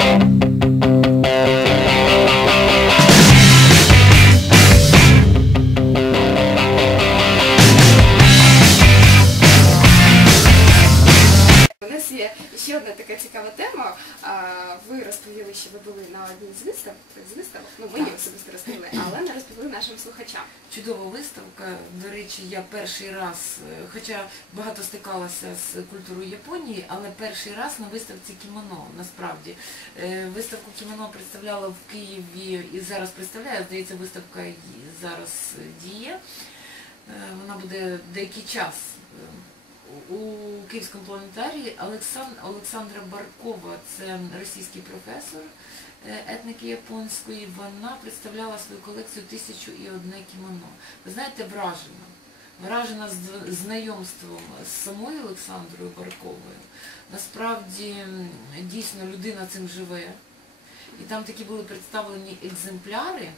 У з виставок. Ну, мені особисто розповіли, але не розповіли нашим слухачам. Чудова виставка. До речі, я перший раз, е, хоча багато стикалася з культурою Японії, але перший раз на виставці кімоно, насправді. Е, Виставку кімоно представляла в Києві і зараз представляє, здається, виставка зараз діє. Е, Вона буде деякий час. У Київському планетарії Олександра Баркова, це російський професор е, етники японської, вона представляла свою колекцію «Тисячу і одне кімоно. Ви знаєте, вражена. Вражена знайомством з самою Олександрою Барковою. Насправді, дійсно, людина цим живе. І там такі були представлені екземпляри,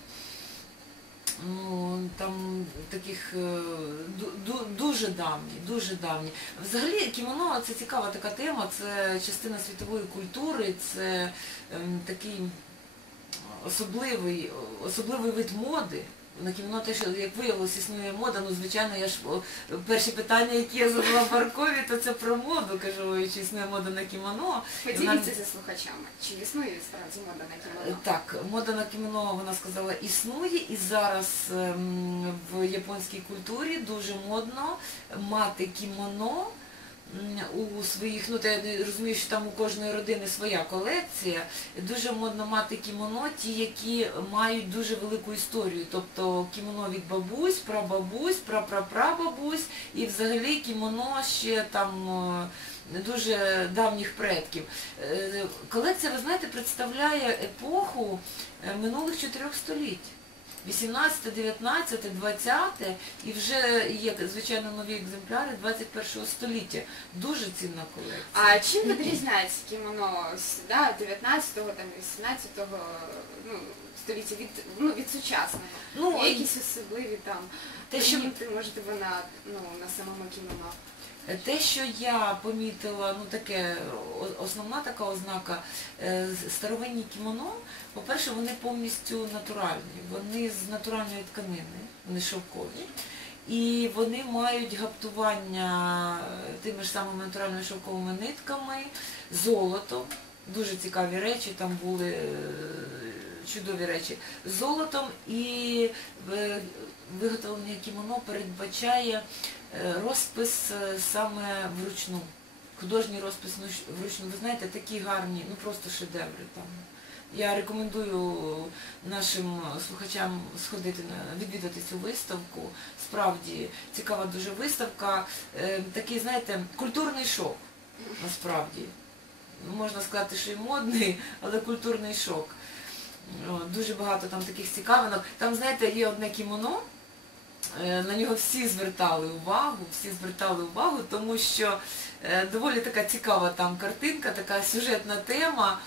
ну, там таких е, ду- ду- дуже давні, дуже давні. Взагалі кімоно це цікава така тема, це частина світової культури, це ем, такий особливий, особливий вид моди. На кімоно те, що як виявилось, існує мода, ну звичайно, я ж о, перші питання, які я задала Баркові, то це про моду. Кажу, чи існує мода на кімоно. Поділіться зі слухачами. Чи існує справді мода на кімоно? Так, мода на кімоно, вона сказала, існує, і зараз ем, в японській культурі дуже модно мати кімоно у своїх, ну я розумію, що там у кожної родини своя колекція. Дуже модно мати кімоно, ті, які мають дуже велику історію. Тобто кімоно від бабусь, прабабусь, прапрапрабабусь, і взагалі кімоно ще там. дуже давніх предків. Е, Колекція, ви знаєте, представляє епоху е, минулих чотирьох століть. 18, 19, 20 і вже є, звичайно, нові екземпляри 21 століття. Дуже цінна колекція. А чим відрізняється кімоно з да, 19-го, 18-го ну, століття від, ну, від сучасного? Ну, Є якісь особливі там те, що приміти, можливо, на, ну, на самому кімоно? Те, що я помітила, ну таке основна така ознака, е, старовинні кімоно, по-перше, вони повністю натуральні, вони з натуральної тканини, вони шовкові. І вони мають гаптування е, тими ж самими натуральними шовковими нитками, золотом. Дуже цікаві речі, там були е, чудові речі. Золотом і е, виготовлення кімоно передбачає е, розпис е, саме вручну. Художній розпис ну, вручну. Ви знаєте, такі гарні, ну просто шедеври там. Я рекомендую нашим слухачам сходити на відвідати цю виставку. Справді цікава дуже виставка. Такий, знаєте, культурний шок, насправді. Можна сказати, що і модний, але культурний шок. Дуже багато там таких цікавинок. Там, знаєте, є одне кімоно, е, на нього всі звертали увагу, всі звертали увагу, тому що е, доволі така цікава там картинка, така сюжетна тема,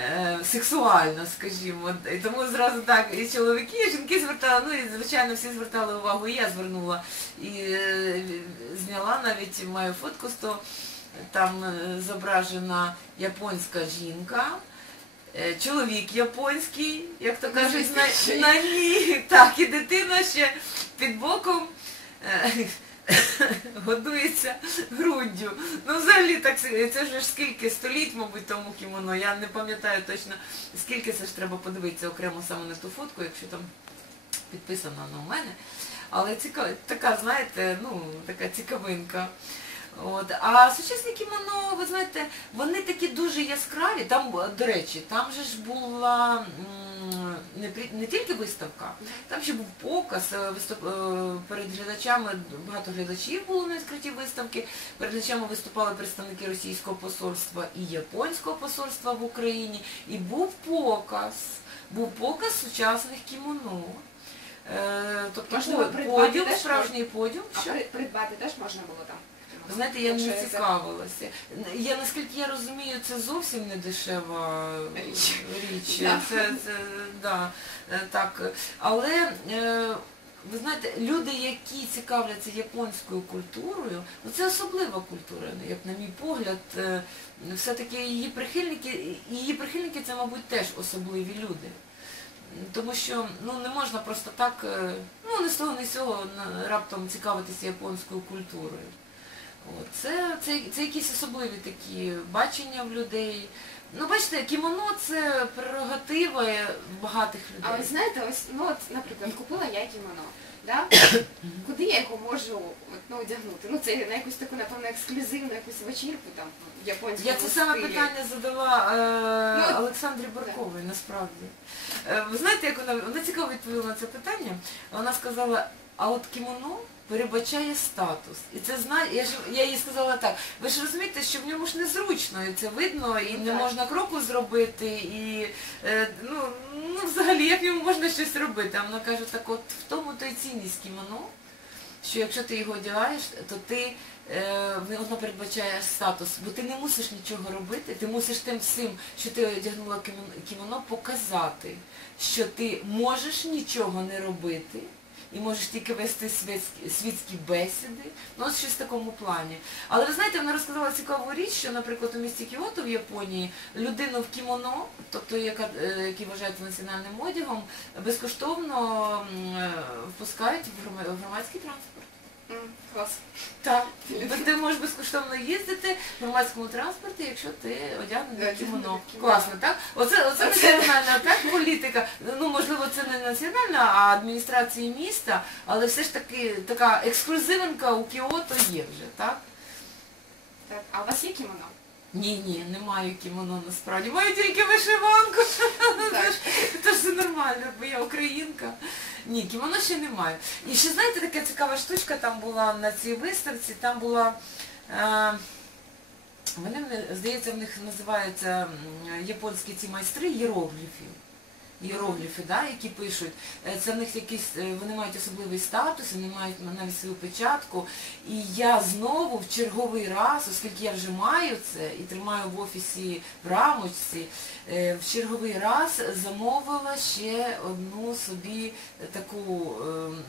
е, сексуальна, скажімо. І тому зразу так і чоловіки, і жінки звертали, ну і звичайно всі звертали увагу, і я звернула. І зняла навіть маю фотку з того, там зображена японська жінка. Е, Чоловік японський, як то кажуть, на, на ній, так, і дитина ще під боком е, годується груддю. Ну, взагалі, так це ж скільки століть, мабуть, тому кімоно. Я не пам'ятаю точно, скільки це ж треба подивитися окремо саме на ту фотку, якщо там підписана вона у мене. Але цікава, така, знаєте, ну, така цікавинка. От. А сучасні кімоно, ви знаєте, вони такі дуже яскраві. Там, до речі, там же ж була не, не тільки виставка, там ще був показ е, виступ, е, перед глядачами, багато глядачів було на відкритті виставки. Перед глядачами виступали представники російського посольства і японського посольства в Україні. І був показ. Був показ сучасних кімоно. Е, тобто подіум, справжній подіум. А придбати теж можна було там? Знаєте, я не цікавилася. Я наскільки я розумію, це зовсім не дешева Річ. річ. Це, це, да, е, так. Але е, Ви знаєте, люди, які цікавляться японською культурою, ну це особлива культура, як на мій погляд, е, все-таки її прихильники, її прихильники це, мабуть, теж особливі люди. Тому що ну, не можна просто так, е, ну не з того, не з цього раптом цікавитися японською культурою. Це, це, це якісь особливі такі бачення в людей. Ну, бачите, кімоно це прерогатива багатих людей. А ось знаєте, ось, ну от, наприклад, купила я кімоно. Да? Куди я його можу от, ну, одягнути? Ну це на якусь таку, напевно, ексклюзивну якусь вечірку там в японському Я це саме питання задала е, Ну, Олександрі Барковій, насправді. Е, ви знаєте, як вона, вона цікаво відповіла на це питання. Вона сказала, а от кімоно перебачає статус. І це знає, я ж я їй сказала так, ви ж розумієте, що в ньому ж незручно, і це видно, і не можна кроку зробити, і е, ну, ну взагалі як в ньому можна щось робити. А вона каже, так от в тому то й цінність кімоно, що якщо ти його одягаєш, то ти е, воно передбачає статус, бо ти не мусиш нічого робити, ти мусиш тим всім, що ти одягнула кімоно, показати, що ти можеш нічого не робити. І можеш тільки вести світські, світські бесіди, ну от щось в такому плані. Але ви знаєте, вона розказала цікаву річ, що, наприклад, у місті Кіото в Японії людину в кімоно, тобто яка, е, який вважається національним одягом, безкоштовно е, впускають в громадський транспорт. Клас. Так. Ти можеш безкоштовно їздити в громадському транспорті, якщо ти одягнений на кімоно. Кімоно. Класно, так? Оце, оце національна так, політика. Ну, можливо, це не національна, а адміністрації міста, але все ж таки така ексклюзивинка у Кіото є вже, так? Так. А у вас є кімоно? Ні, ні, не маю кімоно насправді. Маю тільки вишиванку. Це ж все нормально, бо я українка. Ні, кімоно ще не маю. І ще знаєте, така цікава штучка там була на цій виставці, там була. Е, вони, здається, в них називаються японські ці майстри єрогліфів. Єрогліфи, да, які пишуть. Е, Це в них якийсь, е, вони мають особливий статус, вони мають навіть свою печатку. І я знову в черговий раз, оскільки я вже маю це і тримаю в офісі в рамочці, е, в черговий раз замовила ще одну собі таку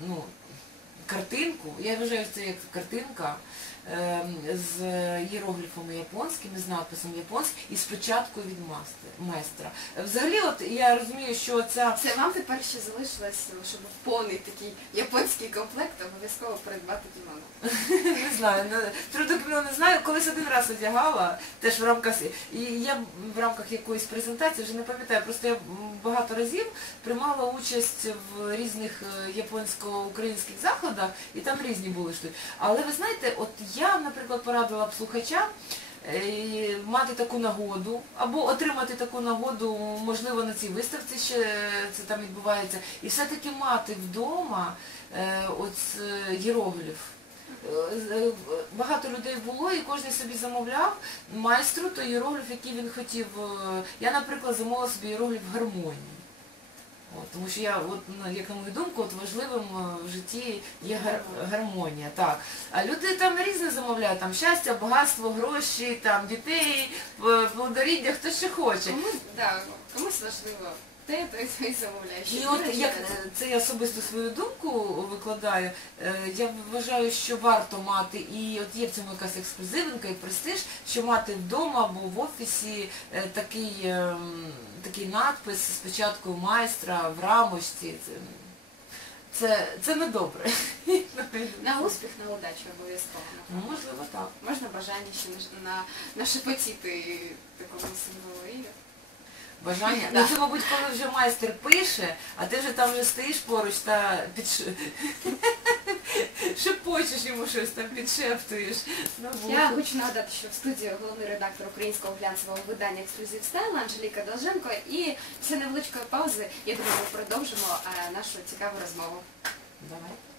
ну, картинку. Я вважаю, що це як картинка е, з іерогліфами японськими, з надписом японський і з початкою від майстра. Взагалі, от я розумію, що ця Це вам тепер ще залишилось, щоб повний такий японський комплект обов'язково придбати кімоно. Не знаю, не- трудно не знаю, колись один раз одягала, теж в рамках, і я в рамках якоїсь презентації, вже не пам'ятаю, просто я багато разів приймала участь в різних е, японсько-українських заходах, і там різні були штуки. Але ви знаєте, от я, наприклад, порадила б слухачам, е, Мати таку нагоду, або отримати таку нагоду, можливо, на цій виставці ще це там відбувається, і все-таки мати вдома е, от е, Багато людей було і кожен собі замовляв майстру той іерогліф, який він хотів. Я, наприклад, замовила собі іерогліф гармонії. От, тому що я, от, ну, як на мою думку, от важливим е, в житті є гар- гармонія. Так. А люди там різне замовляють, там щастя, багатство, гроші, там дітей, плодоріддя, хто що хоче. Комусь, да, комусь важливо те, той той замовляє. І от як це я особисто свою думку викладаю, е, я вважаю, що варто мати, і от є в цьому якась ексклюзивинка і престиж, що мати вдома або в офісі е, такий, ем, такий надпис з печаткою майстра в рамочці. Це, це, це не добре. На успіх, на удачу обов'язково. Ну, можливо, так. Можна бажання ще на, на, нашепотіти такому символу. Бажання. Ну це, мабуть, коли вже майстер пише, а ти вже там вже стоїш поруч та підш... шепочеш йому щось там, підшептуєш. на вухо. Я хочу нагадати, що в студії головний редактор українського глянцевого видання Ексклюзив Стайл Анжеліка Долженко. І після невеличкої паузи, я думаю, ми продовжимо е, нашу цікаву розмову. Давай.